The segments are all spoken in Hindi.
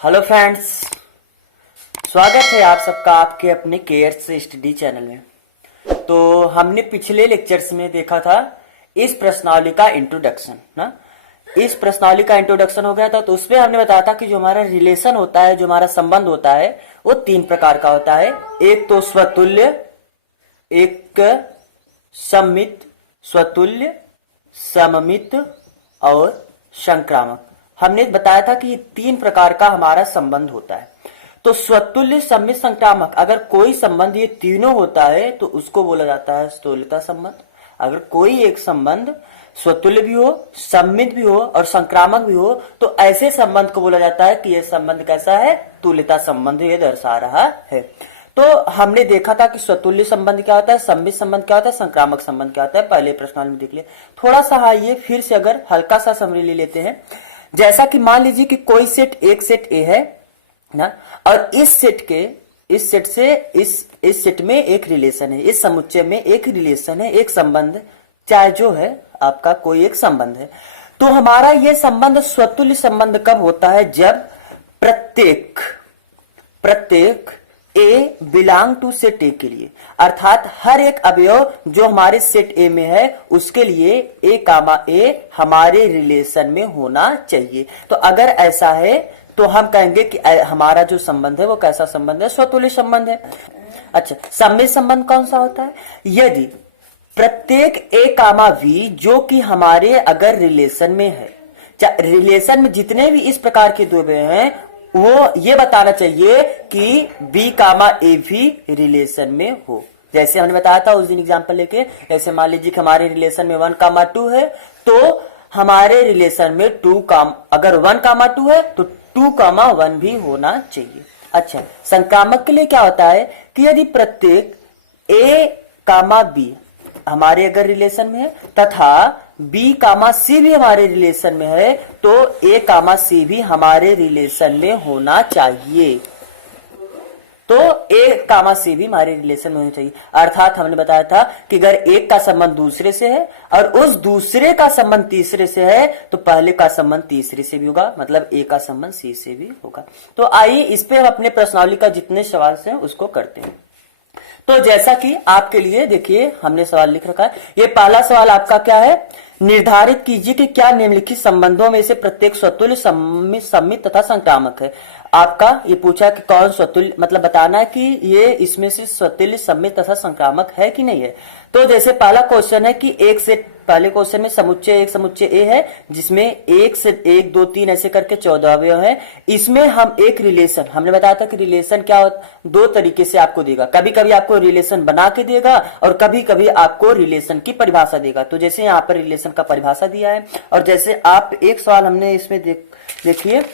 हेलो फ्रेंड्स, स्वागत है आप सबका आपके अपने केयर्स स्टडी चैनल में। तो हमने पिछले लेक्चर्स में देखा था इस प्रश्नावली का इंट्रोडक्शन ना। इस प्रश्नावली का इंट्रोडक्शन हो गया था, तो उसमें हमने बताया था कि जो हमारा रिलेशन होता है, जो हमारा संबंध होता है, वो तीन प्रकार का होता है। एक तो स्वतुल्य, एक सम्मित, स्वतुल्य, सममित और संक्रामक। हमने बताया था कि ये तीन प्रकार का हमारा संबंध होता है। तो स्वतुल्य, सम्मित, संक्रामक, अगर कोई संबंध ये तीनों होता है तो उसको बोला जाता है स्थूलता संबंध। अगर कोई एक संबंध स्वतुल्य भी हो, सम्मित भी हो और संक्रामक भी हो तो ऐसे संबंध को बोला जाता है कि यह संबंध कैसा है, तुल्यता संबंध ये दर्शा रहा है। तो हमने देखा था कि स्वतुल्य संबंध क्या होता है, सम्मित संबंध क्या होता है, संक्रामक संबंध क्या होता है, पहले प्रश्नावली में देख लिया। थोड़ा सा आइए फिर से अगर हल्का सा समरी ले लेते हैं। जैसा कि मान लीजिए कि कोई सेट, एक सेट ए है ना, और इस सेट से इस सेट में एक रिलेशन है, इस समुच्चय में एक रिलेशन है, एक संबंध चाहे जो है आपका कोई एक संबंध है। तो हमारा यह संबंध स्वतुल्य संबंध कब होता है, जब प्रत्येक a belong to set A के लिए, अर्थात हर एक अवयव जो हमारे सेट ए में है उसके लिए ए कामा ए हमारे रिलेशन में होना चाहिए। तो अगर ऐसा है तो हम कहेंगे कि हमारा जो संबंध है वो कैसा संबंध है, स्वतुल्य संबंध है। अच्छा, सम्मित संबंध कौन सा होता है, यदि प्रत्येक ए कामा वी जो कि हमारे अगर रिलेशन में है, रिलेशन में जितने भी इस प्रकार के दो हैं वो ये बताना चाहिए कि बी कामा ए भी रिलेशन में हो। जैसे हमने बताया था उस दिन एग्जांपल लेके, जैसे मान लीजिए कि हमारे रिलेशन में 1 कामा 2 है तो हमारे रिलेशन में अगर 1 कामा 2 है तो 2 कामा 1 भी होना चाहिए। अच्छा, संक्रामक के लिए क्या होता है कि यदि प्रत्येक ए कामा बी हमारे अगर रिलेशन में है तथा बी कामा सी भी हमारे रिलेशन में है तो ए कामा सी भी हमारे रिलेशन में होना चाहिए। तो ए कामा सी भी हमारे रिलेशन में होना चाहिए। अर्थात हमने बताया था कि अगर एक का संबंध दूसरे से है और उस दूसरे का संबंध तीसरे से है तो पहले का संबंध तीसरे से भी होगा, मतलब ए का संबंध सी से भी होगा। तो आइए इस पे हम अपने प्रश्नावली का जितने सवाल हैं उसको करते हैं। तो जैसा कि आपके लिए देखिए हमने सवाल लिख रखा है। ये पहला सवाल आपका क्या है, निर्धारित कीजिए कि क्या निम्नलिखित संबंधों में से प्रत्येक स्वतुल्य, सम्मित तथा संक्रामक है। आपका ये पूछा कि कौन स्वतुल्य, मतलब बताना है कि ये इसमें से स्वतुल्य, सम्मित तथा संक्रामक है कि नहीं है। तो जैसे पहला क्वेश्चन है कि एक सेट, पहले क्वेश्चन में समुच्चय ए है जिसमें 1 से 1 2 3 ऐसे करके 14 अवयव है। इसमें हम एक रिलेशन, हमने बताया था कि रिलेशन क्या होता, दो तरीके से आपको देगा, कभी कभी आपको रिलेशन बना के देगा और कभी कभी आपको रिलेशन की परिभाषा देगा। तो जैसे यहाँ पर रिलेशन का परिभाषा दिया है और जैसे आप एक सवाल हमने इसमें देखिए,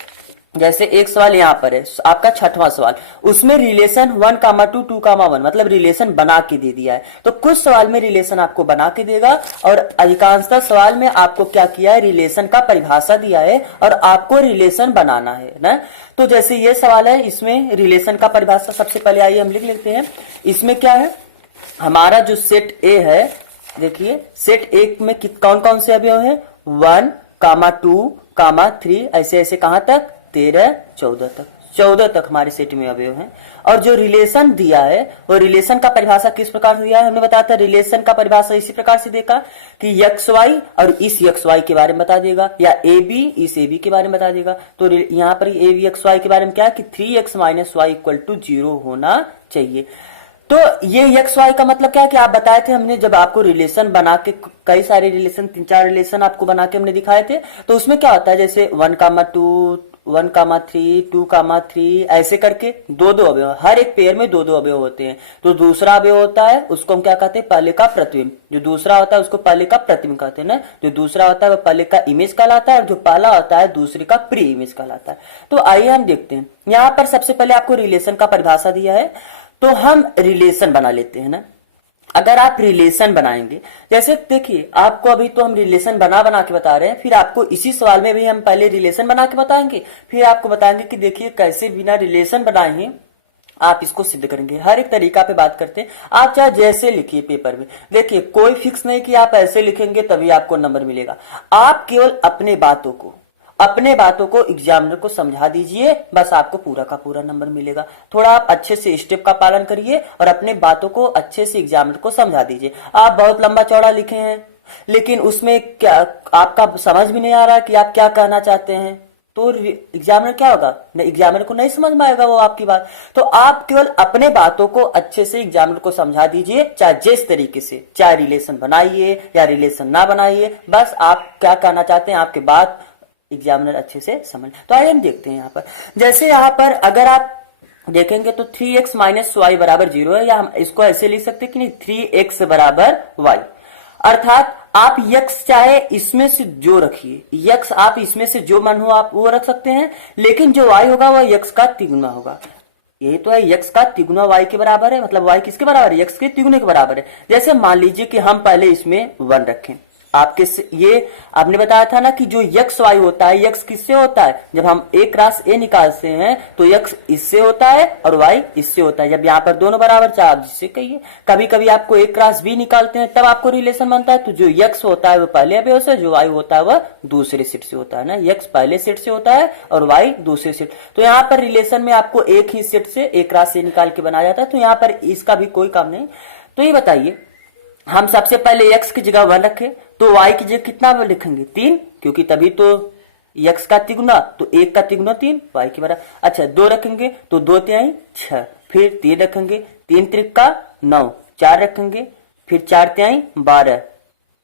जैसे एक सवाल यहाँ पर है आपका छठवां सवाल, उसमें रिलेशन 1 कामा 2 2 कामा 1 मतलब रिलेशन बना के दे दिया है। तो कुछ सवाल में रिलेशन आपको बना के देगा और अधिकांशतः सवाल में आपको क्या किया है, रिलेशन का परिभाषा दिया है और आपको रिलेशन बनाना है ना। तो जैसे ये सवाल है, इसमें रिलेशन का परिभाषा सबसे पहले आइए हम लिख लेते हैं। इसमें क्या है, हमारा जो सेट ए है, देखिए सेट ए में कौन कौन से अवयव है, 1 कामा 2 कामा 3 ऐसे ऐसे कहां तक, 13 14 तक हमारे सेट में अवयव हैं। और जो रिलेशन दिया है वो रिलेशन का परिभाषा किस प्रकार से दिया है, हमने बताया था रिलेशन का परिभाषा इसी प्रकार से देखा कि एक्स वाई और इस एक्स वाई के बारे में बता देगा, या ए बी इस ए बी के बारे में बता देगा। तो यहाँ पर ए बी एक्स वाई के बारे में क्या है कि 3x minus Y equal to 0 होना चाहिए। तो ये एक्स वाई का मतलब क्या है कि आप बताए थे हमने, जब आपको रिलेशन बना के, कई सारे रिलेशन 3-4 रिलेशन आपको बना के हमने दिखाए थे, तो उसमें क्या होता है जैसे 1 कामा 2 1 कामा 3 2 कामा 3 ऐसे करके दो अवयव, हर एक पेयर में दो अवयव होते हैं। तो दूसरा अवयव होता है उसको हम क्या कहते हैं, पहले का प्रतिबिंब। जो दूसरा होता है उसको पहले का प्रतिबिंब कहते हैं ना। जो दूसरा होता है वो पहले का इमेज कहलाता है और जो पहला होता है दूसरे का प्री इमेज कहलाता है। तो आइए हम देखते हैं, यहाँ पर सबसे पहले आपको रिलेशन का परिभाषा दिया है तो हम रिलेशन बना लेते हैं ना। अगर आप रिलेशन बनाएंगे, जैसे देखिए आपको अभी तो हम रिलेशन बना के बता रहे हैं, फिर आपको इसी सवाल में भी हम पहले रिलेशन बना के बताएंगे, फिर आपको बताएंगे कि देखिए कैसे बिना रिलेशन बनाए आप इसको सिद्ध करेंगे। हर एक तरीका पे बात करते हैं, आप चाहे जैसे लिखिए पेपर में, देखिए कोई फिक्स नहीं कि आप ऐसे लिखेंगे तभी आपको नंबर मिलेगा। आप केवल अपने बातों को अपने बातों को एग्जामिनर को समझा दीजिए, बस आपको पूरा का पूरा नंबर मिलेगा। थोड़ा आप अच्छे से स्टेप का पालन करिए और अपने बातों को अच्छे से एग्जामिनर को समझा दीजिए। आप बहुत लंबा चौड़ा लिखे हैं लेकिन उसमें क्या आपका समझ भी नहीं आ रहा कि आप क्या कहना चाहते हैं, तो एग्जामिनर क्या होगा, एग्जामिनर को नहीं समझ में आएगा वो आपकी बात। तो आप केवल अपने बातों को अच्छे से एग्जामिनर को समझा दीजिए, चाहे जिस तरीके से, चाहे रिलेशन बनाइए या रिलेशन ना बनाइए, बस आप क्या कहना चाहते हैं आपके बात एग्जामिनर अच्छे से समझ। तो आइए हम देखते हैं यहाँ पर, जैसे यहाँ पर अगर आप देखेंगे तो 3x माइनस वाई बराबर 0 है, या हम इसको ऐसे लिख सकते हैं कि नहीं 3x बराबर y, अर्थात आप यक्स चाहे इसमें से जो रखिए, यक्स आप इसमें से जो मन हो आप वो रख सकते हैं, लेकिन जो y होगा वह यक्स का तिगुना होगा। यही तो है, यक्स का तिगुना y के बराबर है, मतलब y किसके बराबर है, यक्स के तिगुने के बराबर है। जैसे मान लीजिए कि हम पहले इसमें 1 रखें, आपके ये आपने बताया था ना कि जो यक्स वाई होता है, यक्स किससे होता है, जब हम एक रास ए निकालते हैं तो यक्स इससे होता है और वाई इससे होता है। जब यहाँ पर दोनों बराबर, चाहे आप जिससे कहिए, कभी कभी आपको एक रास बी निकालते हैं तब आपको रिलेशन बनता है, तो जो यक्स होता है वो पहले अवयव से, जो वाई होता है वह दूसरे सेट से होता है ना, यक्स पहले सेट से होता है और वाई दूसरे सेट। तो यहाँ पर रिलेशन में आपको एक ही सेट से एक रास ए निकाल के बनाया जाता है, तो यहाँ पर इसका भी कोई काम नहीं। तो ये बताइए, हम सबसे पहले x की जगह 1 रखें तो y की जगह कितना लिखेंगे 3, क्योंकि तभी तो x का तिगुना, तो 1 का तिगुना 3 y के बराबर। अच्छा 2 रखेंगे तो 2 तिहाई 6, फिर 3 रखेंगे 3 त्रिका 9, 4 रखेंगे फिर 4 तिहाई 12,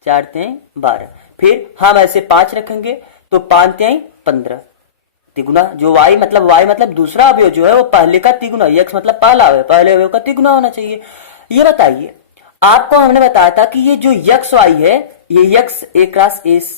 4 तिहाई 12, फिर हम ऐसे 5 रखेंगे तो 5 तिहाई 15। तिगुना जो y मतलब दूसरा अवयव जो है वो पहले का तिगुना, x मतलब पहला अवयव, पहले अवयव का तिगुना होना चाहिए। ये बताइए, आपको हमने बताया था कि ये जो यक्स वाई है, ये यक्स ए क्रॉस एस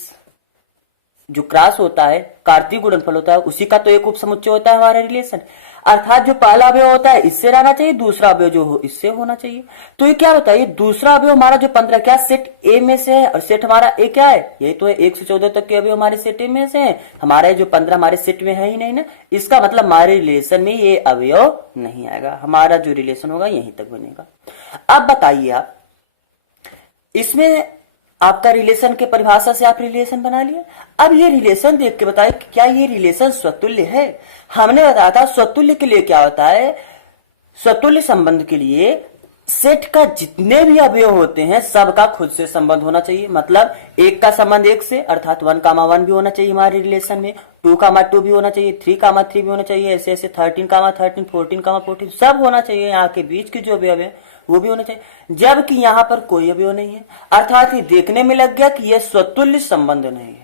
जो क्रॉस होता है, कार्तीय गुणनफल होता है, उसी का तो एक उपसमुच्चय होता है हमारा रिलेशन, अर्थात जो पहला अवयव होता है इससे रहना चाहिए, दूसरा अवयव जो हो इससे होना चाहिए। तो ये क्या बताइए, दूसरा अवयव हमारा जो 15 क्या सेट ए में से है, और सेट हमारा ए क्या है, यही तो है 1 से 14 तक के अवयव हमारे सेट ए में से है, हमारा जो 15 हमारे सेट में है ही नहीं ना, इसका मतलब हमारे रिलेशन में ये अवयव नहीं आएगा, हमारा जो रिलेशन होगा यहीं तक बनेगा। अब बताइए आप, इसमें आपका रिलेशन के परिभाषा से आप रिलेशन बना लिया। अब ये रिलेशन देख के बताइए कि क्या ये रिलेशन स्वतुल्य है। हमने बताया था स्वतुल्य के लिए क्या होता है, स्वतुल्य संबंध के लिए सेट का जितने भी अवयव होते हैं सबका खुद से संबंध होना चाहिए, मतलब एक का संबंध एक से, अर्थात 1,1 भी होना चाहिए हमारे रिलेशन में, 2,2 भी होना चाहिए, 3,3 भी होना चाहिए, ऐसे ऐसे 13,13, 14,14 सब होना चाहिए। यहाँ के बीच के जो अवयव है वो भी होना चाहिए, जबकि यहाँ पर कोई अवयव नहीं है, अर्थात ये देखने में लग गया कि यह स्वतुल्य संबंध नहीं है,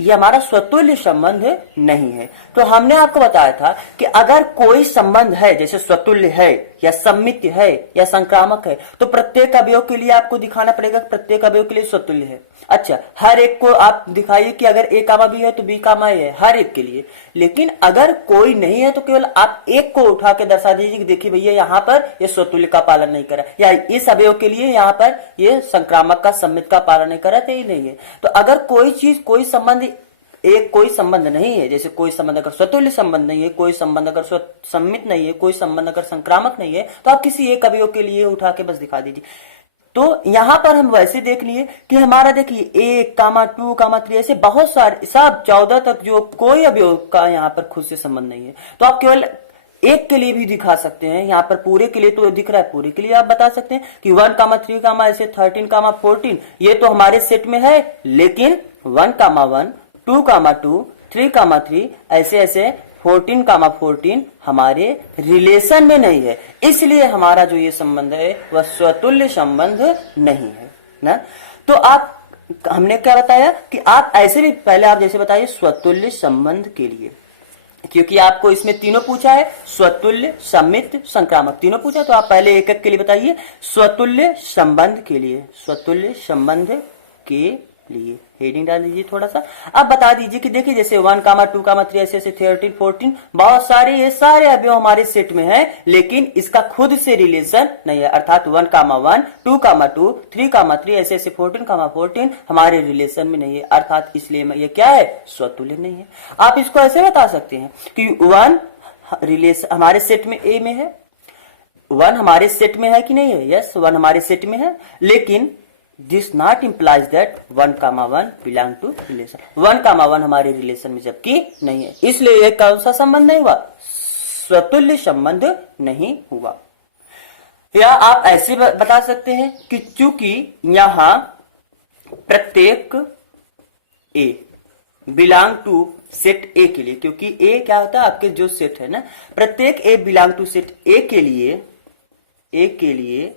ये हमारा स्वतुल्य संबंध नहीं है। तो हमने आपको बताया था कि अगर कोई संबंध है, जैसे स्वतुल्य है या सम्मित है या संक्रामक है, तो प्रत्येक अवयव के लिए आपको दिखाना पड़ेगा कि प्रत्येक अवयव के लिए स्वतुल्य है। अच्छा, हर एक को आप दिखाइए कि अगर ए कामा बी है तो बी कामा ए है, हर एक के लिए। लेकिन अगर कोई नहीं है तो केवल आप एक को उठा के दर्शा दीजिए कि देखिए भैया यहाँ पर ये स्वतुल्य का पालन नहीं करा, या इस अवयव के लिए यहाँ पर ये संक्रामक का सम्मित का पालन नहीं करा, तो ये नहीं है। तो अगर कोई चीज, कोई संबंध, एक कोई संबंध नहीं है, जैसे कोई संबंध अगर स्वतुल्य संबंध नहीं है, कोई संबंध अगर सम्मित नहीं है, कोई संबंध अगर संक्रामक नहीं है, तो आप किसी एक अवयव के लिए उठा के बस दिखा दीजिए। तो यहां पर हम वैसे देख लिए कि हमारा देखिए 1,2,3 ऐसे बहुत सारे, सब 14 तक जो कोई अवयव का यहाँ पर खुद से संबंध नहीं है, तो आप केवल एक के लिए भी दिखा सकते हैं। यहाँ पर पूरे के लिए तो दिख रहा है, पूरे के लिए आप बता सकते हैं कि 1,3, ऐसे 13,14 ये तो हमारे सेट में है, लेकिन 1,1, 2,2, 3,3 ऐसे ऐसे 14,14 हमारे रिलेशन में नहीं है, इसलिए हमारा जो ये संबंध है वह स्वतुल्य संबंध नहीं है ना। तो आप, हमने क्या बताया कि आप ऐसे भी पहले आप जैसे बताइए स्वतुल्य संबंध के लिए, क्योंकि आपको इसमें तीनों पूछा है, स्वतुल्य, सम्मित, संक्रामक, तीनों पूछा, तो आप पहले एक एक के लिए बताइए। स्वतुल्य संबंध के लिए, स्वतुल्य संबंध के लिए हेडिंग डाल दीजिए थोड़ा सा। अब बता दीजिए कि देखिए जैसे 1,2,3 ऐसे ऐसे 13, 14 बहुत सारे, ये सारे अवयव हमारे सेट में है, लेकिन इसका खुद से रिलेशन नहीं है, अर्थात 1,1, 2,2, 3,3 ऐसे ऐसे 14,14 हमारे रिलेशन में नहीं है, अर्थात इसलिए ये क्या है, स्वतुल्य नहीं है। आप इसको ऐसे बता सकते हैं कि 1 रिलेशन हमारे सेट में ए में है, 1 हमारे सेट में है कि नहीं है, यस 1 हमारे सेट में है, लेकिन this not implies that 1,1 belong to relation, 1,1 हमारे रिलेशन में जबकि नहीं है, इसलिए ये कौन सा संबंध नहीं हुआ, स्वतुल्य संबंध नहीं हुआ। या आप ऐसे बता सकते हैं कि चूंकि यहां प्रत्येक a belong to set A के लिए, क्योंकि ए क्या होता है आपके जो सेट है ना, प्रत्येक a belong to set A के लिए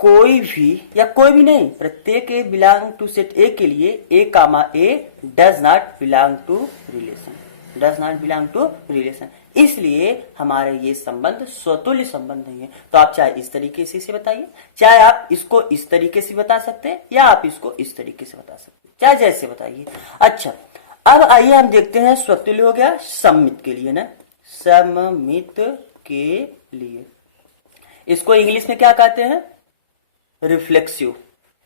कोई भी या कोई भी नहीं, प्रत्येक a belong to set A के लिए a comma a does not belong to relation, does not belong to relation, इसलिए हमारा ये संबंध स्वतुल्य संबंध नहीं है। तो आप चाहे इस तरीके से बताइए, चाहे आप इसको इस तरीके से बता सकते हैं, या आप इसको इस तरीके से बता सकते हैं, चाहे जैसे बताइए। अच्छा, अब आइए हम देखते हैं स्वतुल्य हो गया सम्मित के लिए ना, सम्मित के लिए इसको इंग्लिश में क्या कहते हैं, रिफ्लेक्सिव,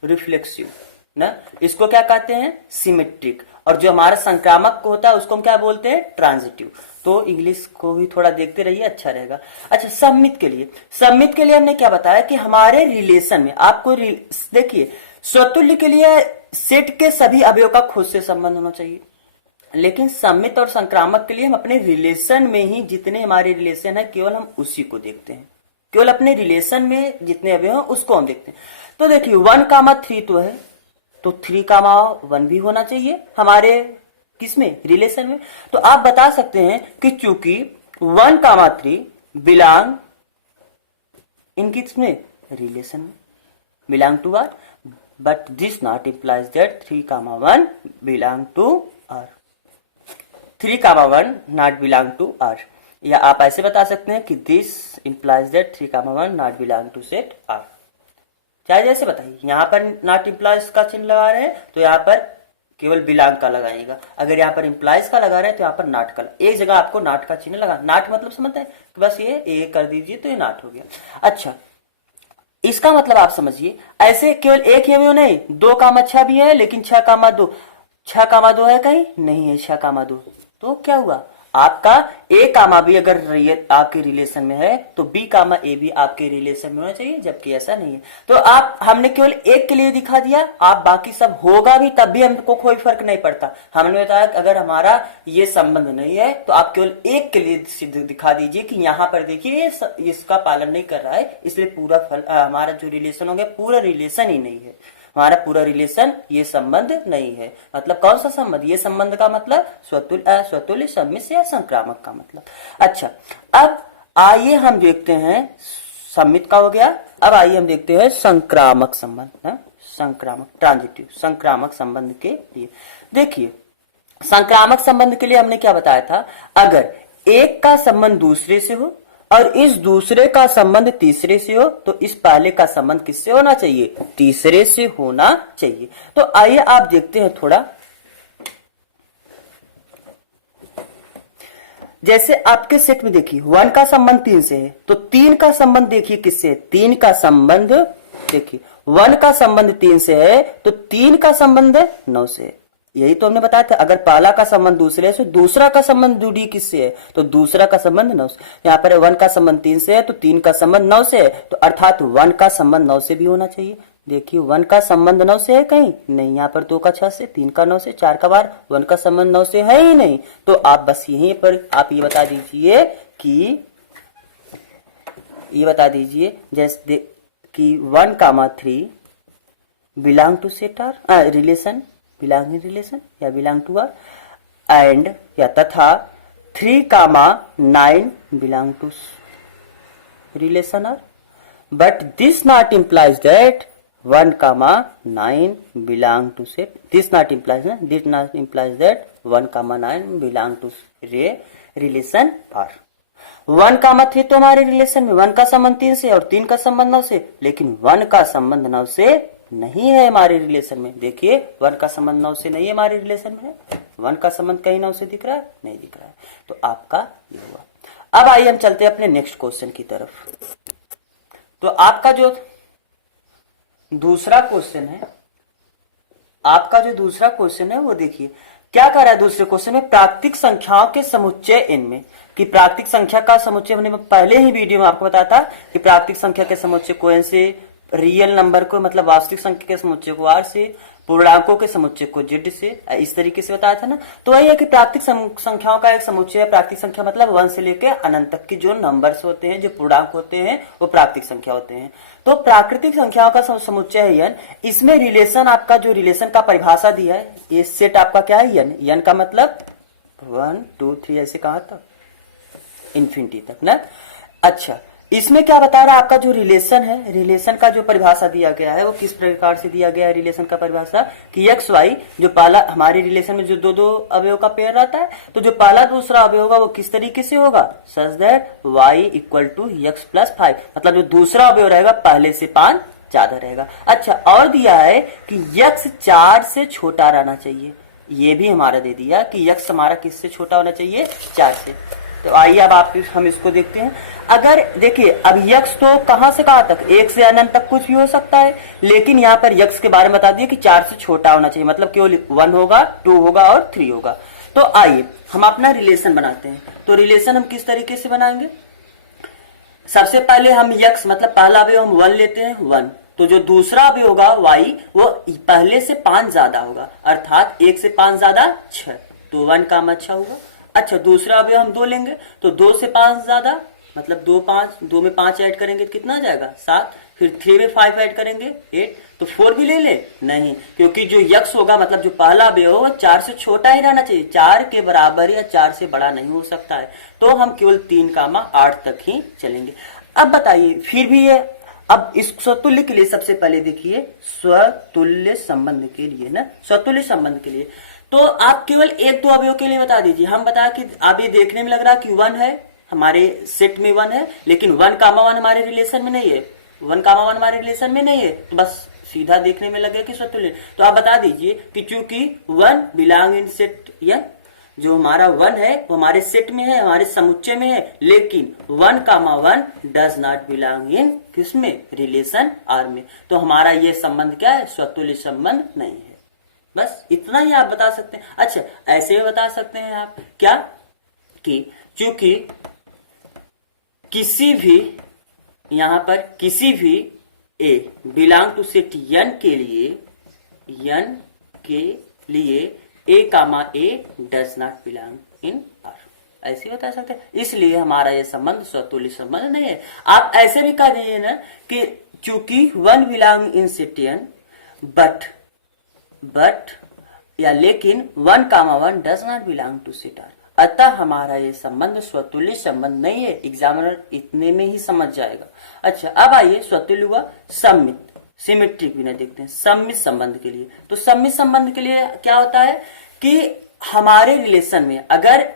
रिफ्लेक्सिव ना, इसको क्या कहते हैं, सिमेट्रिक, और जो हमारा संक्रामक होता है उसको हम क्या बोलते हैं, ट्रांजिटिव। तो इंग्लिश को भी थोड़ा देखते रहिए, अच्छा रहेगा। अच्छा, सम्मित के लिए हमने क्या बताया कि हमारे रिलेशन में आपको देखिए, स्वतुल्य के लिए सेट के सभी अवयव का खुद से संबंध होना चाहिए, लेकिन सम्मित और संक्रामक के लिए हम अपने रिलेशन में ही जितने हमारे रिलेशन है केवल हम उसी को देखते हैं, केवल अपने रिलेशन में जितने अवयव हैं उसको हम देखते हैं। तो देखिए 1,3 तो है, तो 3,1 भी होना चाहिए हमारे किसमें, रिलेशन में। तो आप बता सकते हैं कि चूंकि 1,3 बिलोंग इन किसमें, रिलेशन में, belong to R, but this not implies that 3,1 belong to R, 3,1 not belong to R. या आप ऐसे बता सकते हैं कि this implies that 3,1 not belong to set R, चाहे जैसे बताइए। यहां पर नॉट इम्प्लाइज का चिन्ह लगा रहे हैं तो यहां पर केवल बिलोंग का लगाइएगा, अगर यहाँ पर इम्प्लाइज का लगा रहे हैं तो यहाँ पर नॉट का, एक जगह आपको नॉट का चिन्ह लगा, नॉट मतलब समझते हैं कि बस ये ए कर दीजिए तो ये नॉट हो गया। अच्छा, इसका मतलब आप समझिए, ऐसे केवल एक ही अवयव नहीं, 2,6 भी है, लेकिन 6,2, 6,2 है कहीं नहीं है, 6,2, तो क्या हुआ, आपका ए कामा बी अगर आपके रिलेशन में है तो बी कामा ए भी आपके रिलेशन में होना चाहिए, जबकि ऐसा नहीं है। तो आप हमने केवल एक के लिए दिखा दिया, आप बाकी सब होगा भी तब भी हमको कोई फर्क नहीं पड़ता। हमने बताया कि अगर हमारा ये संबंध नहीं है तो आप केवल एक के लिए सिद्ध दिखा दीजिए कि यहाँ पर देखिए इसका पालन नहीं कर रहा है, इसलिए पूरा हमारा जो रिलेशन हो गया पूरा रिलेशन ही नहीं है, हमारा पूरा रिलेशन ये संबंध नहीं है। मतलब कौन सा संबंध, ये संबंध का मतलब स्वतुल्य, सम्मित या संक्रामक का मतलब। अच्छा, अब आइए हम देखते हैं, सम्मित का हो गया, अब आइए हम देखते हैं संक्रामक संबंध, संक्रामक, ट्रांजिटिव, संक्रामक संबंध के लिए। देखिए, संक्रामक संबंध के लिए हमने क्या बताया था, अगर एक का संबंध दूसरे से हो और इस दूसरे का संबंध तीसरे से हो तो इस पहले का संबंध किससे होना चाहिए, तीसरे से होना चाहिए। तो आइए आप देखते हैं थोड़ा, जैसे आपके सेट में देखिए 1 का संबंध 3 से है, तो 3 का संबंध देखिए किससे, 3 का संबंध देखिए 1 का संबंध 3 से है तो 3 का संबंध 9 से है। यही तो हमने बताया था, अगर पहला का संबंध दूसरे से, दूसरा का संबंध जुड़ी किससे है, तो दूसरा का संबंध 9 से। यहाँ पर 1 का संबंध 3 से है तो 3 का संबंध 9 से है, तो अर्थात 1 का संबंध 9 से भी होना चाहिए। देखिए 1 का संबंध 9 से है कहीं नहीं, यहाँ पर 2 का 6 से, 3 का 9 से, 4 का 12, 1 का संबंध 9 से है ही नहीं। तो आप बस यहीं पर आप ये बता दीजिए कि जैसे कि 1,3 belong to set R, relation, belong in relation या बिलोंग टू आर, एंड या तथा 3,9 belong to relation R, but this not implies that 1,9 belong to set, this not implies that 1,9 belong to relation R. 1,3 तो हमारे रिलेशन में 1 का संबंध 3 से और 3 का संबंध 9 से, लेकिन 1 का संबंध 9 से नहीं है हमारे रिलेशन में। देखिए 1 का संबंध 9 से नहीं है हमारे रिलेशन में, 1 का संबंध कहीं 9 से दिख रहा है, नहीं दिख रहा है, तो आपका ये हुआ। अब आइए हम चलते हैं अपने नेक्स्ट क्वेश्चन की तरफ। तो आपका जो दूसरा क्वेश्चन है, वो देखिए क्या कर रहा है दूसरे क्वेश्चन में, प्राकृतिक संख्याओं के समुच्चय n में, कि प्राकृतिक संख्या का समुच्चय हमने पहले ही वीडियो में आपको बताया था कि प्राकृतिक संख्या के समुच्चय को n से, रियल नंबर को मतलब वास्तविक संख्या के समुच्चय को r से, पूर्णांकों के समुच्चय को z से, इस तरीके से बताया था ना। तो वही है कि प्राकृतिक संख्याओं का एक समुच्चय है। प्राकृतिक संख्या मतलब 1 से लेकर अनंत तक की जो नंबर्स होते हैं, जो पूर्णांक होते हैं, वो प्राकृतिक संख्या होते हैं। तो प्राकृतिक संख्याओं का समुच्चय है n। इसमें रिलेशन, आपका जो रिलेशन का परिभाषा दिया है, ये सेट आपका क्या है n। n का मतलब 1 2 3 ऐसे कहा था इन्फिनिटी तक ना। अच्छा, इसमें क्या बता रहा है, आपका जो रिलेशन है, रिलेशन का जो परिभाषा दिया गया है वो किस प्रकार से दिया गया है रिलेशन का परिभाषा, कि एक्स वाई, जो पहला हमारे रिलेशन में जो दो अवयव का पेयर रहता है, तो जो पहला दूसरा अवयव होगा वो किस तरीके से होगा, such that Y equal to X plus 5, मतलब जो दूसरा अवयव रहेगा पहले से 5 ज्यादा रहेगा। अच्छा, और दिया है कि x 4 से छोटा रहना चाहिए, ये भी हमारा दे दिया कि x हमारा किससे छोटा होना चाहिए, 4 से। तो आइए अब हम इसको देखते हैं। अगर देखिए, अब x तो कहां से कहां तक, 1 से अनंत तक कुछ भी हो सकता है, लेकिन यहाँ पर x के बारे में बता दिए कि 4 से छोटा होना चाहिए, मतलब केवल 1 होगा, 2 होगा और 3 होगा। तो आइए हम अपना रिलेशन बनाते हैं। तो रिलेशन हम किस तरीके से बनाएंगे, सबसे पहले हम x मतलब पहला अवयव हम 1 लेते हैं 1, तो जो दूसरा अवयव होगा y वो पहले से 5 ज्यादा होगा, अर्थात 1 से 5 ज्यादा 6, तो 1 का अच्छा होगा। अच्छा, दूसरा अवयव हम 2 लेंगे, तो 2 से 5 ज्यादा मतलब 2 5, 2 में 5 ऐड करेंगे तो कितना आ जाएगा 7, फिर 3 में 5 ऐड करेंगे 8, तो 4 भी ले ले नहीं, क्योंकि जो x होगा मतलब जो पहला अवयव वो 4 से छोटा ही रहना चाहिए, 4 के बराबर या 4 से बड़ा नहीं हो सकता है। तो हम केवल 3, 8 तक ही चलेंगे। अब बताइए फिर भी ये, अब इस स्वतुल्य के लिए सबसे पहले देखिए, स्वतुल्य संबंध के लिए ना, स्वतुल्य संबंध के लिए तो आप केवल 1-2 अवयव के लिए बता दीजिए। हम बताया कि अब ये देखने में लग रहा है कि 1 है, हमारे सेट में 1 है, लेकिन 1, 1 हमारे रिलेशन में नहीं है, 1, 1 हमारे रिलेशन में नहीं है, तो बस सीधा देखने में लगे कि स्वतुल्य। तो आप बता दीजिए कि चूंकि 1 बिलोंग इन सेट n, जो हमारा 1 है वो हमारे सेट में है, हमारे समुच्चय में है, लेकिन 1, 1 डज नॉट बिलोंग इन किसमें, रिलेशन r में। तो हमारा ये संबंध क्या है, स्वतुल्य संबंध नहीं है। बस इतना ही आप बता सकते हैं। अच्छा, ऐसे भी बता सकते हैं आप क्या, कि चूंकि किसी भी, यहां पर किसी भी a belong to set n के लिए a does not belong in r, ऐसे बता सकते हैं। इसलिए हमारा ये संबंध स्वतुल्य संबंध नहीं है। आप ऐसे भी कह दीजिए ना कि चूंकि 1 belong in set n but या लेकिन 1, 1 does not belong to set r, अतः हमारा ये संबंध स्वतुल्य संबंध नहीं है। एग्जामिनर इतने में ही समझ जाएगा। अच्छा, अब आइए स्वतुल्य हुआ सममित, सिमेट्रिक भी ना देखते हैं सममित संबंध के लिए। तो सममित संबंध के लिए क्या होता है कि हमारे रिलेशन में अगर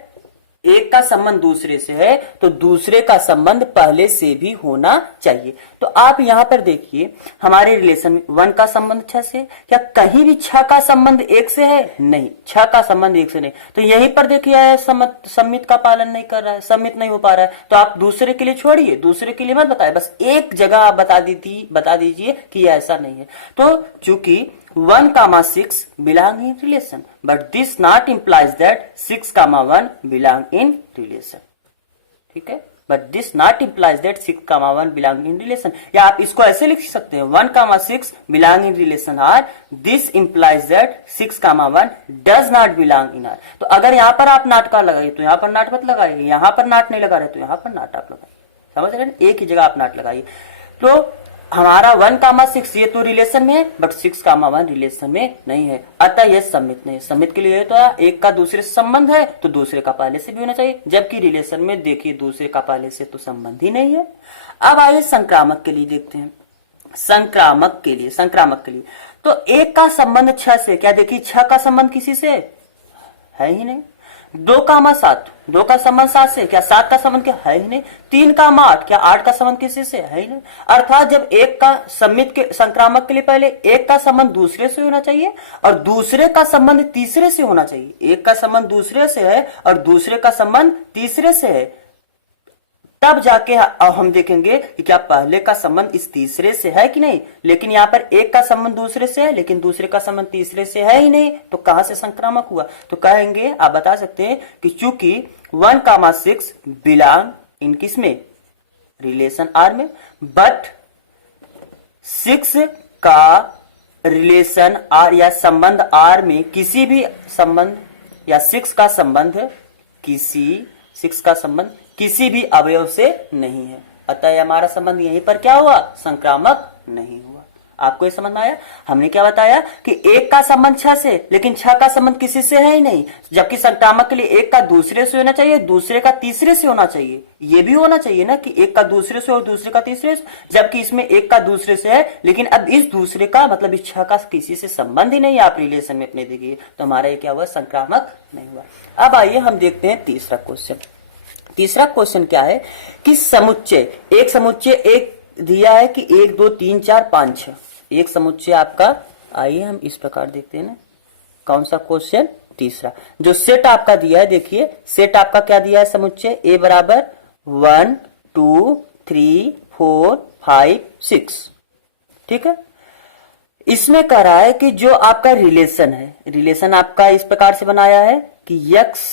एक का संबंध दूसरे से है तो दूसरे का संबंध पहले से भी होना चाहिए। तो आप यहां पर देखिए, हमारे रिलेशन में 1 का संबंध 6 से, क्या कहीं भी 6 का संबंध 1 से है, नहीं, 6 का संबंध 1 से नहीं। तो यहीं पर देखिए सम्मित का पालन नहीं कर रहा है, सम्मित नहीं हो पा रहा है, तो आप दूसरे के लिए छोड़िए, दूसरे के लिए मत बताए, बस एक जगह आप बता दीजिए कि ऐसा नहीं है। तो चूंकि 1, 6 belong in relation, but this not implies that 6, 1 belong in relation. ठीक है, but this not implies that 6, 1 belong in relation. या आप इसको ऐसे लिख सकते हैं, 1, 6 belong in relation R. This implies that 6, 1 does not belong in R. तो अगर यहाँ पर आप नाट का लगाइए तो यहाँ पर नाट मत लगाइए, यहाँ पर नाट नहीं लगा रहे तो यहाँ पर नाट आप लगाइए, समझ रहे हैं, एक ही जगह आप नाट लगाइए। तो हमारा 1, 6 ये तो रिलेशन में है, बट 6, 1 रिलेशन में नहीं है, अतः यह सम्मित नहीं है। सम्मित के लिए तो एक का दूसरे से संबंध है तो दूसरे का पहले से भी होना चाहिए, जबकि रिलेशन में देखिए दूसरे का पहले से तो संबंध ही नहीं है। अब आइए संक्रामक के लिए देखते हैं। संक्रामक के लिए तो एक का संबंध 6 से, क्या देखिए 6 का संबंध किसी से है ही नहीं। 2, 7 2 का संबंध 7 से, क्या 7 का संबंध क्या है ही नहीं। 3, 8 क्या 8 का संबंध किसी से है ही नहीं। अर्थात जब एक का सम्मित के संक्रामक के लिए पहले एक का संबंध दूसरे से होना चाहिए और दूसरे का संबंध तीसरे से होना चाहिए। एक का संबंध दूसरे से है और दूसरे का संबंध तीसरे से है, तब जाके अब हम देखेंगे कि क्या पहले का संबंध इस तीसरे से है कि नहीं। लेकिन यहाँ पर एक का संबंध दूसरे से है, लेकिन दूसरे का संबंध तीसरे से है ही नहीं, तो कहां से संक्रामक हुआ। तो कहेंगे, आप बता सकते हैं कि चूंकि 1,6 बिलोंग इन किसमें, रिलेशन आर में, बट 6 का रिलेशन आर या संबंध आर में किसी भी संबंध या 6 का संबंध किसी भी अवयव से नहीं है, अतः हमारा संबंध यहीं पर क्या हुआ, संक्रामक नहीं हुआ। आपको ये समझ में आया। हमने क्या बताया कि एक का संबंध 6 से, लेकिन 6 का संबंध किसी से है ही नहीं, जबकि संक्रामक के लिए एक का दूसरे से होना चाहिए, दूसरे का तीसरे से होना चाहिए। ये भी होना चाहिए ना कि एक का दूसरे से और दूसरे का तीसरे से, जबकि इसमें एक का दूसरे से है, लेकिन अब इस दूसरे का मतलब इस 6 का किसी से संबंध ही नहीं है। आप रिलेशन में अपने देखिए, तो हमारा ये क्या हुआ, संक्रामक नहीं हुआ। अब आइए हम देखते हैं तीसरा क्वेश्चन। तीसरा क्वेश्चन क्या है कि समुच्चय, एक समुच्चय एक दिया है कि 1 2 3 4 5 6, एक समुच्चय आपका। आइए हम इस प्रकार देखते हैं ना, कौन सा क्वेश्चन, तीसरा। जो सेट आपका दिया है, देखिए सेट आपका क्या दिया है, समुच्चय ए बराबर 1 2 3 4 5 6, ठीक है। इसमें कह रहा है कि जो आपका रिलेशन है, रिलेशन आपका इस प्रकार से बनाया है कि x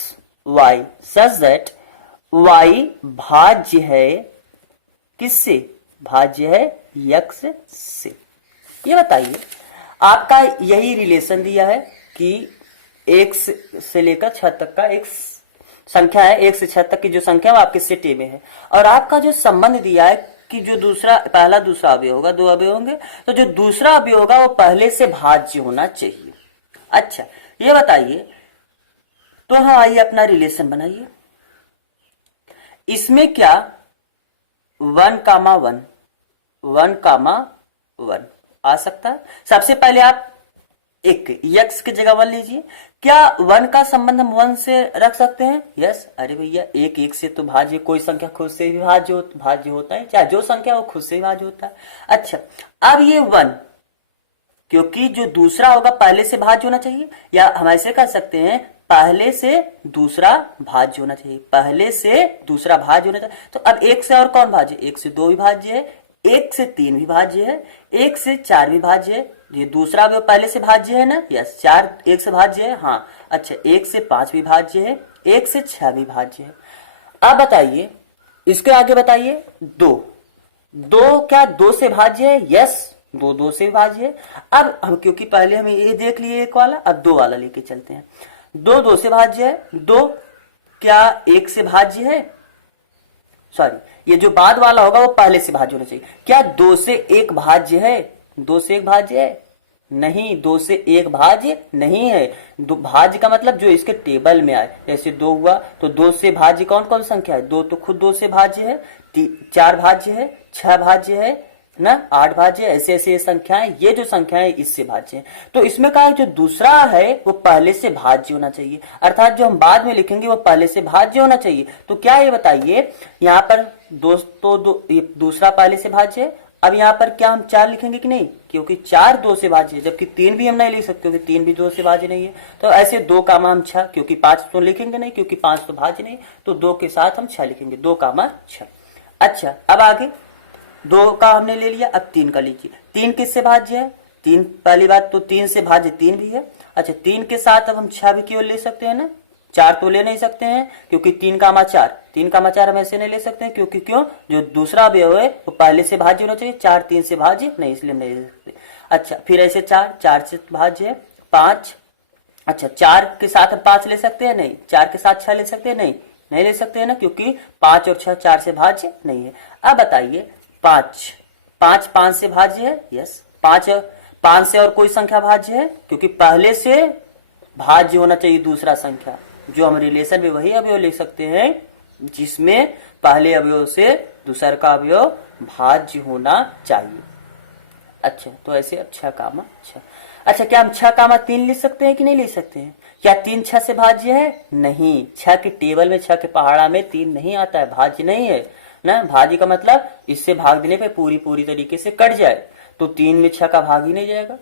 y such that y भाज्य है किससे, भाज्य है x से। ये बताइए, आपका यही रिलेशन दिया है कि 1 से लेकर 6 तक का एक संख्या है, 1 से 6 तक की जो संख्या है वो आपके सेट ए में है, और आपका जो संबंध दिया है कि जो दूसरा, पहला दूसरा अवयव होगा, 2 अवयव होंगे, तो जो दूसरा अवयव होगा वो पहले से भाज्य होना चाहिए। अच्छा, ये बताइए, तो हम आइए अपना रिलेशन बनाइए। इसमें क्या 1,1 1,1 आ सकता है। सबसे पहले आप एक x की जगह 1 लीजिए। क्या 1 का संबंध हम 1 से रख सकते हैं, यस। अरे भैया, एक से तो भाज्य, कोई संख्या खुद से भी भाज्य होता है, चाहे जो संख्या वो खुद से ही भाज्य होता है। अच्छा, अब ये 1, क्योंकि जो दूसरा होगा पहले से भाज्य होना चाहिए, या हम ऐसे कर सकते हैं पहले से दूसरा भाज्य होना चाहिए, पहले से दूसरा भाज्य होना चाहिए। तो अब 1 से और कौन भाज्य, 1 से 2 भी भाज्य है, 1 से 3 भी भाज्य है, 1 से 4 भी भाज्य है। ये दूसरा अवयव पहले से भाज्य है ना, यस। 4 1 से भाज्य है, हाँ। अच्छा, 1 से 5 भी भाज्य है, 1 से 6 भी भाज्य है। अब बताइए, इसके आगे बताइए, 2 क्या 2 से भाज्य है, यस। 2 से भाज्य है। अब हम, क्योंकि पहले हम ये देख लिए एक वाला, अब 2 वाला लेके चलते हैं। 2 से भाज्य है, 2 क्या 1 से भाज्य है, सॉरी, ये जो बाद वाला होगा वो पहले से भाज्य होना चाहिए। क्या 2 से 1 भाज्य है, 2 से 1 भाज्य है, नहीं, 2 से 1 भाज्य नहीं है। भाज्य का मतलब जो इसके टेबल में आए, जैसे 2 हुआ तो 2 से भाज्य कौन कौन संख्या है, 2 तो खुद 2 से भाज्य है, 4 भाज्य है, 6 भाज्य है ना, 8 भाज्य, ऐसे ऐसे ये संख्याएं, ये जो संख्याएं इससे भाज्य है। तो इसमें कहा जो दूसरा है वो पहले से भाज्य होना चाहिए, अर्थात जो हम बाद में लिखेंगे वो पहले से भाज्य होना चाहिए। तो क्या ये बताइए, यहाँ पर ये दूसरा पहले से भाज्य है। अब यहाँ पर क्या हम 4 लिखेंगे कि नहीं, क्योंकि 4 2 से भाज्य है, जबकि 3 भी हम नहीं लिख सकते, क्योंकि 3 भी 2 से भाज्य नहीं है। तो ऐसे 2 कामा हम 6, क्योंकि 5 तो लिखेंगे नहीं, क्योंकि 5 तो भाज्य नहीं, तो 2 के साथ हम 6 लिखेंगे, 2 कामा 6। अच्छा, अब आगे 2 का हमने ले लिया, अब 3 का लीजिए। 3 किससे भाज्य है, 3, पहली बात तो 3 से भाज्य 3 भी है। अच्छा, 3 के साथ अब हम 6 भी केवल ले सकते हैं ना, 4 तो ले नहीं सकते हैं, क्योंकि 3 कामा 4 हम ऐसे नहीं ले सकते हैं, क्योंकि क्यों, जो दूसरा अवयव है वो पहले से भाज्य होना चाहिए। 4 3 से भाज्य नहीं, इसलिए हम नहीं ले सकते। अच्छा, फिर ऐसे 4 से भाज्य है, 5। अच्छा, 4 के साथ हम 5 ले सकते हैं, नहीं। 4 के साथ 6 ले सकते हैं, नहीं ले सकते हैं ना, क्योंकि 5 और 6 4 से भाज्य नहीं है। अब बताइए, 5 से भाज्य है, यस। 5 से और कोई संख्या भाज्य है, क्योंकि पहले से भाज्य होना चाहिए दूसरा संख्या। जो हम रिलेशन में वही अवयव ले सकते हैं जिसमें पहले अवयव से दूसरा का अवयव भाज्य होना चाहिए। अच्छा, तो ऐसे 6 कामा 6। अच्छा, क्या हम 6 कामा 3 लिख सकते हैं कि नहीं लिख सकते हैं? क्या 3 6 से भाज्य है? नहीं, 6 के टेबल में, 6 के पहाड़ा में 3 नहीं आता है, भाज्य नहीं है ना। भाज्य का मतलब इससे भाग देने पे पूरी तरीके से कट जाए, तो 3 में 6 का भाग ही नहीं जाएगा।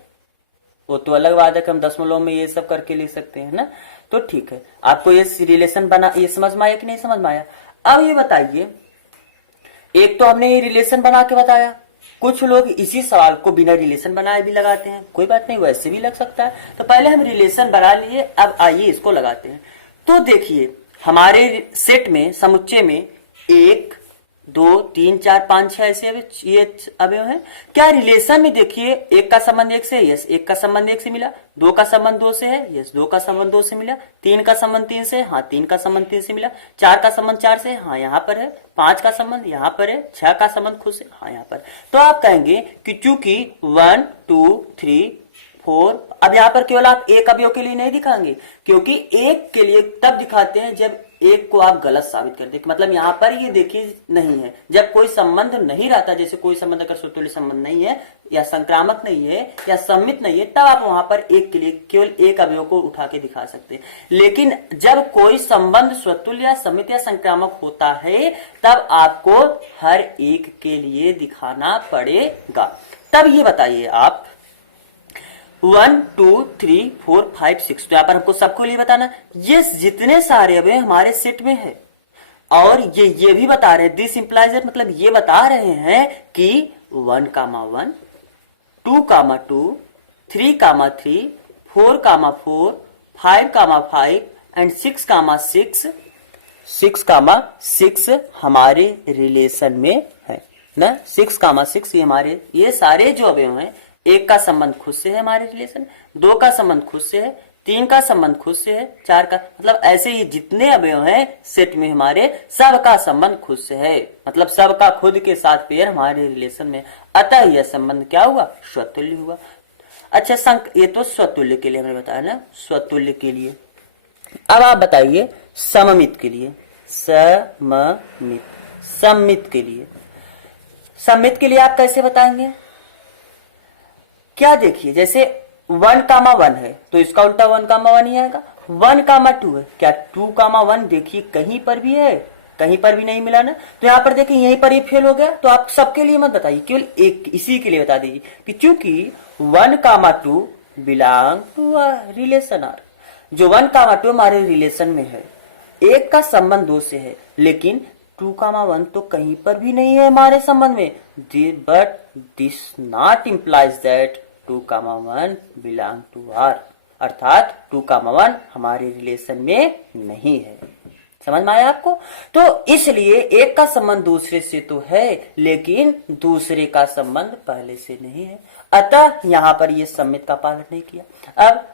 वो तो अलग बात है कि हम दशमलव में ये सब करके लिख सकते हैं ना। तो ठीक है, आपको ये रिलेशन बना, ये समझ में आया कि नहीं समझ में आया? अब ये बताइए एक तो हमने ये रिलेशन बना के बताया, कुछ लोग इसी सवाल को बिना रिलेशन बनाए भी लगाते हैं, कोई बात नहीं, वैसे भी लग सकता है। तो पहले हम रिलेशन बना लिए, अब आइए इसको लगाते हैं। तो देखिए हमारे सेट में, समुच्चय में 1 2 3 4 5 6 ऐसे ये अवयव हैं। क्या रिलेशन में देखिए, एक का संबंध एक से है, यस, एक का संबंध एक से मिला। 2 का संबंध 2 से है, यस, 2 का संबंध 2 से मिला। 3 का संबंध 3 से, हाँ, 3 का संबंध 3 से मिला। 4 का संबंध 4 से, हाँ, यहाँ पर है। 5 का संबंध यहाँ पर है। 6 का संबंध खुद से, हाँ, यहाँ पर। तो आप कहेंगे कि चूंकि 1 2 3 4, अब यहाँ पर केवल आप एक अवयव के लिए नहीं दिखाएंगे, क्योंकि एक के लिए तब दिखाते हैं जब एक को आप गलत साबित कर दे। मतलब यहाँ पर ये देखिए नहीं है, जब कोई संबंध नहीं रहता, जैसे कोई संबंध अगर स्वतुल्य संबंध नहीं है या संक्रामक नहीं है या सम्मित नहीं है, तब आप वहां पर एक के लिए केवल एक अवयव को उठा के दिखा सकते हैं। लेकिन जब कोई संबंध स्वतुल्य या सम्मित या संक्रामक होता है, तब आपको हर एक के लिए दिखाना पड़ेगा। तब ये बताइए आप 1 2 3 4 5 6, तो यहां पर हमको सबको लिए बताना, ये जितने सारे अवयव हमारे सेट में है। और ये भी बता रहे हैं, दिस इंप्लाइज दैट, मतलब ये बता रहे हैं कि 1 कामा 1 2 कामा 2 3 कामा 3 4 कामा 4 5 कामा 5 एंड 6 कामा 6 कामा 6 हमारे रिलेशन में है ना। 6 कामा 6 ये हमारे, ये सारे जो अवयव हैं, एक का संबंध खुद से है हमारे रिलेशन, 2 का संबंध खुद से है, 3 का संबंध खुद से है, 4 का, मतलब ऐसे ही जितने अवयव हैं सेट में हमारे, सबका संबंध खुद से है। मतलब सबका खुद के साथ पेयर हमारे रिलेशन में, अतः यह संबंध क्या हुआ, स्वतुल्य हुआ। अच्छा, ये तो स्वतुल्य के लिए हमने बताया ना, स्वतुल्य के लिए। अब आप बताइए सममित के लिए, सम्मित के लिए, सम्मित के लिए आप कैसे बताएंगे? क्या देखिए, जैसे 1 कामा 1 है तो इसका उल्टा 1 कामा 1 ही आएगा। 1 कामा 2 है, क्या 2 कामा 1 देखिए कहीं पर भी है, कहीं पर भी नहीं मिला ना। तो यहाँ पर देखिए यहीं पर ये फेल हो गया। तो आप सबके लिए मत बताइए, केवल एक इसी के लिए बता दीजिए कि चूंकि 1 comma 2 belong to a relation R, जो 1 कामा 2 हमारे रिलेशन में है, एक का संबंध 2 से है, लेकिन 2 कामा 1 तो कहीं पर भी नहीं है हमारे संबंध में। But this not implies that 2 comma 1 belong to R, अर्थात 2 कामा 1 हमारे रिलेशन में नहीं है। समझ में आया आपको? तो इसलिए एक का संबंध दूसरे से तो है, लेकिन दूसरे का संबंध पहले से नहीं है, अतः यहां पर ये सम्मित का पालन नहीं किया। अब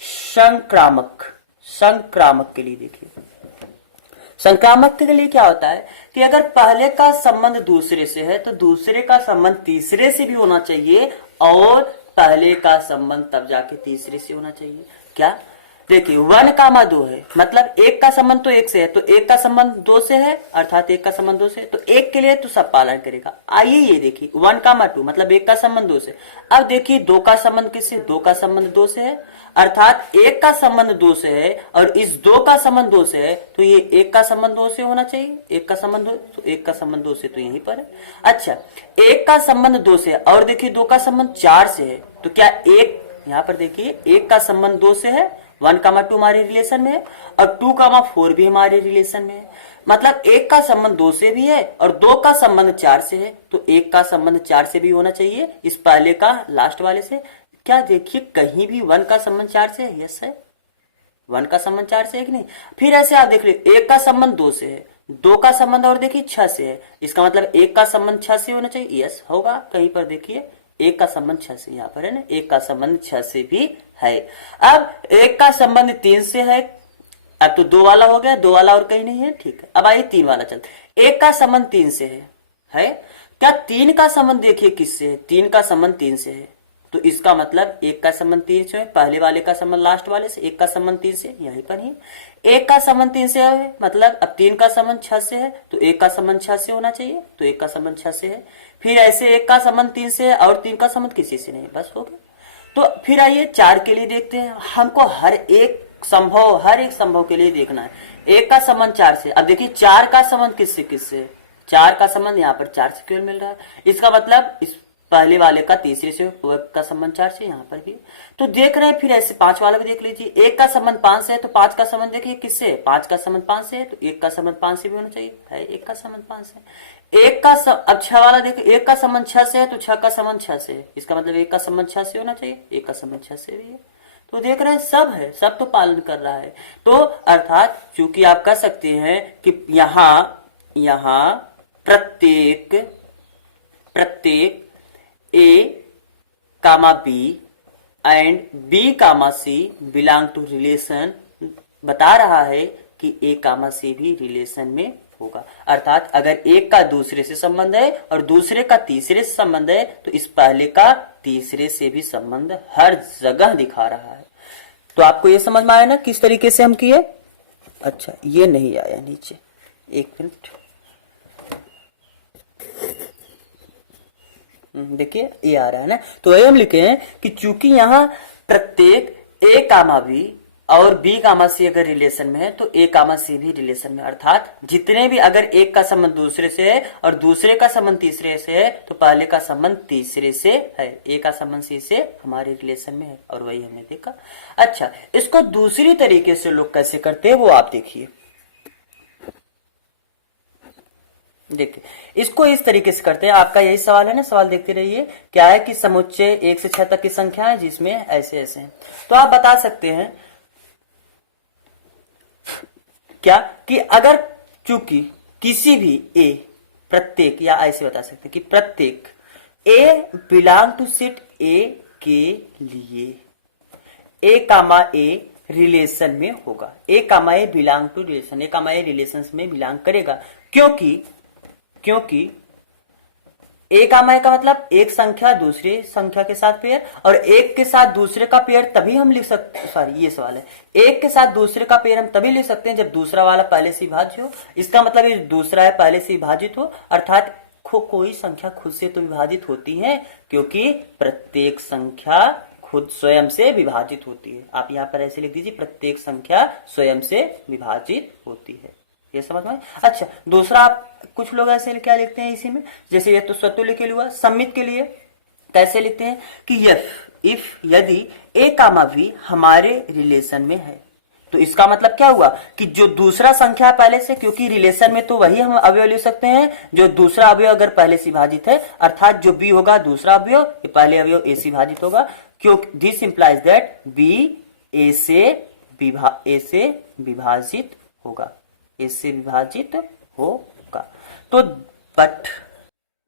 संक्रामक के लिए देखिए, संक्रामक के लिए क्या होता है कि अगर पहले का संबंध दूसरे से है तो दूसरे का संबंध तीसरे से भी होना चाहिए, और पहले का संबंध तब जाके तीसरे से होना चाहिए। क्या देखिए 1 कामा 2 है, मतलब एक का संबंध तो एक से है, तो एक का संबंध 2 से है, अर्थात एक का संबंध 2 से है, तो एक के लिए तो सब पालन करेगा। आइए ये देखिए 1 कामा 2 मतलब एक का संबंध 2 से। अब देखिए 2 का संबंध किससे, 2 का संबंध 2 से है, अर्थात एक का संबंध 2 से है और इस 2 का संबंध 2 से है, तो ये एक का संबंध 2 से होना चाहिए। एक का संबंध 2, तो एक का संबंध 2 से तो यहीं पर है। अच्छा, एक का संबंध 2 से और देखिए 2 का संबंध 4 से है, तो क्या एक, यहाँ पर देखिए एक का संबंध 2 से है, 1 कामा 2 हमारे रिलेशन में है, और 2 कामा 4 भी हमारे रिलेशन में है। मतलब एक का संबंध 2 से भी है और 2 का संबंध 4 से है, तो एक का संबंध 4 से भी होना चाहिए, इस पहले का लास्ट वाले से। क्या देखिए कहीं भी 1 का संबंध 4 से है? यस है, 1 का संबंध 4 से है कि नहीं। फिर ऐसे आप देख लीजिए, एक का संबंध 2 से है, 2 का संबंध और देखिए 6 से है, इसका मतलब एक का संबंध 6 से होना चाहिए। यस होगा, कहीं पर देखिए एक का संबंध 6 से, यहाँ पर है ना, एक का संबंध 6 से भी है। अब एक का संबंध 3 से है, अब तो 2 वाला हो गया, 2 वाला और कहीं नहीं है, ठीक है। अब आइए 3 वाला चलते। एक का संबंध 3 से है क्या 3 का संबंध देखिए किससे है, 3 का संबंध 3 से है, तो इसका मतलब एक का संबंध 3 से है, पहले वाले का संबंध लास्ट वाले से, एक का संबंध 3 से यहीं पर ही। एक का संबंध 3 से है, मतलब अब 3 का संबंध 6 से है, तो एक का संबंध 6 से होना चाहिए, तो एक का संबंध 6 से है। फिर ऐसे एक का संबंध 3 से है और 3 का संबंध किसी से नहीं, बस हो गया। तो फिर आइए 4 के लिए देखते हैं। हमको हर एक संभव के लिए देखना है। एक का संबंध 4 से, अब देखिए 4 का संबंध किससे, 4 का संबंध यहाँ पर 4 से केवल मिल रहा है, इसका मतलब इस पहले वाले का तीसरे से का संबंध 4 से, यहाँ पर भी तो देख रहे हैं। फिर ऐसे 5 वाला भी देख लीजिए, एक का संबंध 5 से है, तो 5 का संबंध देखिए किससे, 5 का संबंध 5 से है, तो एक का संबंध 5 से भी होना चाहिए, है एक का संबंध 5 से। अब 6 वाला देखो, 1 का संबंध 6 से है तो 6 का संबंध 6 से है, इसका मतलब 1 का संबंध 6 से होना चाहिए, 1 का संबंध 6 से भी है। तो देख रहे हैं सब है, सब तो पालन कर रहा है। तो अर्थात चूंकि आप कह सकते हैं कि यहां प्रत्येक a comma b and b comma c belong to relation, बता रहा है कि ए कामा सी भी रिलेशन में होगा। अर्थात अगर एक का दूसरे से संबंध है और दूसरे का तीसरे से संबंध है तो इस पहले का तीसरे से भी संबंध हर जगह दिखा रहा है। तो आपको ये समझ में आया ना किस तरीके से हम किए। अच्छा, ये नहीं आया नीचे, एक मिनट देखिए, ये आ रहा है ना। तो वही हम लिखे हैं कि चूंकि यहां प्रत्येक ए कामा बी और बी कामा सी अगर रिलेशन में है तो ए कामा सी भी रिलेशन में, अर्थात जितने भी अगर एक का संबंध दूसरे से है और दूसरे का संबंध तीसरे से है तो पहले का संबंध तीसरे से है, ए का संबंध सी से हमारे रिलेशन में है, और वही हमने देखा। अच्छा, इसको दूसरी तरीके से लोग कैसे करते हैं वो आप देखिए। देखिए, इसको इस तरीके से करते हैं। आपका यही सवाल है ना, सवाल देखते रहिए। क्या है कि समुच्चय 1 से 6 तक की संख्या है जिसमें ऐसे ऐसे हैं। तो आप बता सकते हैं क्या कि अगर चूंकि किसी भी ए प्रत्येक, या ऐसे बता सकते हैं कि प्रत्येक a belong to set A के लिए ए कामा ए रिलेशन में होगा। A comma a belong to relation, a comma a relation में बिलोंग करेगा, क्योंकि ए कामा ए का मतलब एक संख्या दूसरी संख्या के साथ पेयर, और एक के साथ दूसरे का पेयर तभी हम लिख सकते, सॉरी ये सवाल है, एक के साथ दूसरे का पेयर हम तभी लिख सकते हैं जब दूसरा वाला पहले से विभाज्य हो। इसका मतलब ये दूसरा है पहले से विभाजित हो, अर्थात कोई संख्या खुद से तो विभाजित होती है, क्योंकि प्रत्येक संख्या खुद स्वयं से विभाजित होती है। आप यहाँ पर ऐसे लिख दीजिए, प्रत्येक संख्या स्वयं से विभाजित होती है। ये समझ में। अच्छा, दूसरा आप कुछ लोग ऐसे क्या लिखते हैं इसी में, जैसे ये तो स्वतुल्य के लिए हुआ, सम्मित के लिए कैसे लिखते हैं कि इफ यदि ए कामा बी हमारे रिलेशन में है, तो इसका मतलब क्या हुआ कि जो दूसरा संख्या पहले से, क्योंकि रिलेशन में तो वही हम अवयव लिख सकते हैं जो दूसरा अवयव अगर पहले से विभाजित है, अर्थात जो बी होगा दूसरा अवयव, ये पहले अवयव ए से विभाजित होगा, क्योंकि दिस इंप्लाइज दैट बी ए से विभाजित होगा, इससे विभाजित होगा। तो बट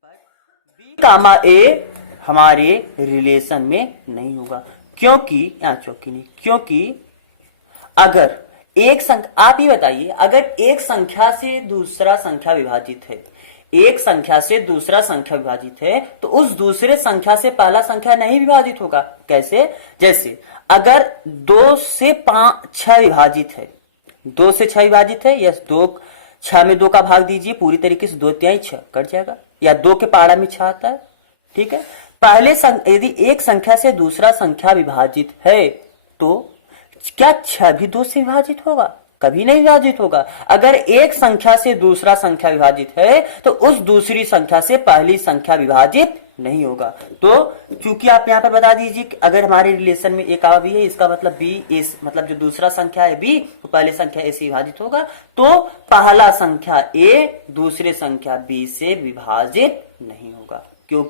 बी कामा ए हमारे रिलेशन में नहीं होगा, क्योंकि यहां चौकी नहीं, क्योंकि अगर एक संख्या, आप ही बताइए, अगर एक संख्या से दूसरा संख्या विभाजित है, एक संख्या से दूसरा संख्या विभाजित है, तो उस दूसरे संख्या से पहला संख्या नहीं विभाजित होगा। कैसे? जैसे अगर 2 से 6 विभाजित है, 2 से 6 विभाजित है, यस, 6 में 2 का भाग दीजिए, पूरी तरीके से 2 तिहाई 6 कट जाएगा, या 2 के पहाड़ा में 6 आता है, ठीक है। पहले यदि एक संख्या से दूसरा संख्या विभाजित है तो क्या 6 भी 2 से विभाजित होगा? कभी नहीं विभाजित होगा। अगर एक संख्या से दूसरा संख्या विभाजित है तो उस दूसरी संख्या से पहली संख्या विभाजित नहीं होगा। तो चूंकि आप यहाँ पर बता दीजिए कि अगर हमारे रिलेशन में एक आवा भी है, इसका मतलब बी ए, मतलब जो दूसरा संख्या है बी, तो पहले संख्या ए से विभाजित होगा, तो पहला संख्या ए दूसरे संख्या बी से विभाजित नहीं होगा। क्यों?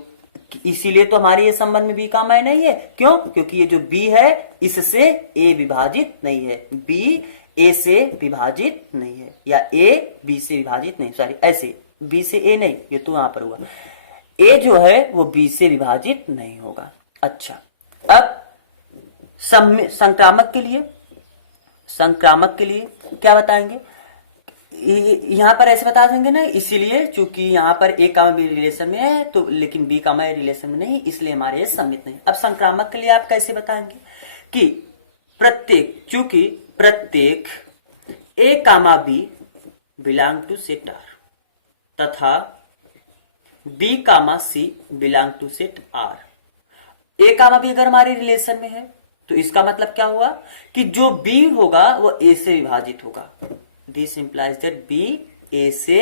इसीलिए तो हमारे ये संबंध में बी कामा ए नहीं है। क्यों? क्योंकि ये जो बी है इससे ए विभाजित नहीं है, बी ए से विभाजित नहीं है, या ए बी से विभाजित नहीं, सॉरी ऐसे बी से ए नहीं, ये तो यहां पर हुआ, ए जो है वो बी से विभाजित नहीं होगा। अच्छा, अब संक्रामक के लिए क्या बताएंगे? यहां पर ऐसे बता देंगे ना, इसीलिए चूंकि यहां पर ए कामा बी रिलेशन में है तो, लेकिन बी कामा ए रिलेशन में नहीं, इसलिए हमारे ये सम्मित नहीं। अब संक्रामक के लिए आप कैसे बताएंगे कि चूंकि प्रत्येक a comma b belong to set R तथा b comma c belong to set R. A comma b अगर हमारे रिलेशन में है तो इसका मतलब क्या हुआ कि जो बी होगा वो ए से विभाजित होगा। दिस इंप्लाइज दैट बी ए से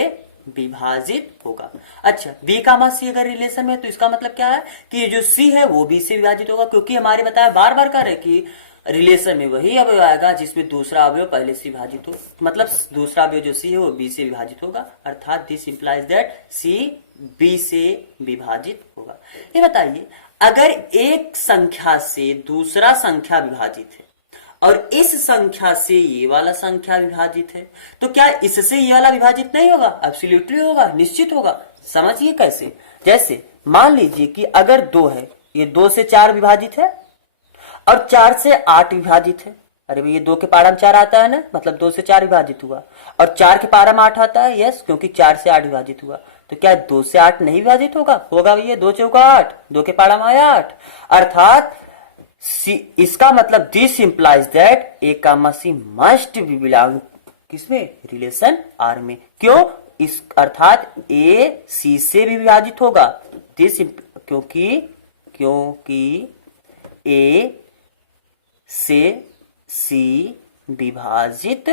विभाजित होगा। अच्छा, बी कामा सी अगर रिलेशन में है तो इसका मतलब क्या है कि जो सी है वो बी से विभाजित होगा, क्योंकि हमारे बताया बार बार कर रहे कि रिलेशन में वही अवयव आएगा जिसमें दूसरा अवयव पहले से विभाजित हो, मतलब दूसरा अवयव जो सी है वो बी से विभाजित होगा, अर्थात this implies that C B से विभाजित होगा। ये बताइए, अगर एक संख्या से दूसरा संख्या विभाजित है और इस संख्या से ये वाला संख्या विभाजित है, तो क्या इससे ये वाला विभाजित नहीं होगा? एब्सोल्युटली होगा, निश्चित होगा। समझिए कैसे, जैसे मान लीजिए कि अगर 2 है, ये 2 से 4 विभाजित है और 4 से 8 विभाजित है। अरे भाई, ये 2 के पारा में 4 आता है ना, मतलब 2 से 4 विभाजित हुआ, और 4 के पारा में 8 आता है, यस, क्योंकि 4 से 8 विभाजित हुआ। तो क्या 2 से 8 नहीं विभाजित होगा? होगा भैया, 2 चौका 8, 2 के पारा में आया 8, अर्थात इसका मतलब this implies that A comma C must be belong किसमें? रिलेशन आर में। क्यों? इस अर्थात ए सी से भी विभाजित होगा, दिस क्योंकि ए से सी विभाजित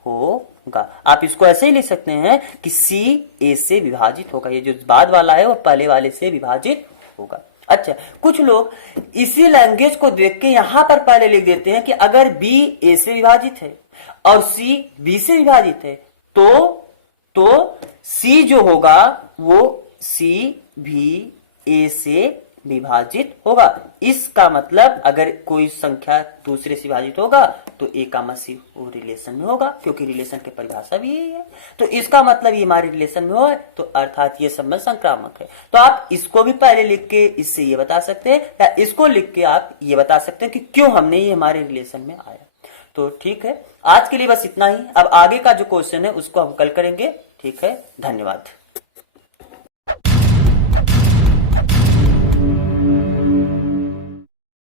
होगा। आप इसको ऐसे ही लिख सकते हैं कि सी ए से विभाजित होगा, ये जो बाद वाला है वो पहले वाले से विभाजित होगा। अच्छा, कुछ लोग इसी लैंग्वेज को देख के यहां पर पहले लिख देते हैं कि अगर बी ए से विभाजित है और सी बी से विभाजित है तो सी जो होगा वो सी भी ए से विभाजित होगा। इसका मतलब अगर कोई संख्या दूसरे से विभाजित होगा तो ए कामा सी वो रिलेशन में होगा, क्योंकि रिलेशन की परिभाषा भी यही है। तो इसका मतलब ये हमारे रिलेशन में हो, तो अर्थात ये संबंध संक्रामक है। तो आप इसको भी पहले लिख के इससे ये बता सकते हैं, या इसको लिख के आप ये बता सकते हैं कि क्यों हमने ये हमारे रिलेशन में आया। तो ठीक है, आज के लिए बस इतना ही। अब आगे का जो क्वेश्चन है उसको हम कल करेंगे। ठीक है, धन्यवाद।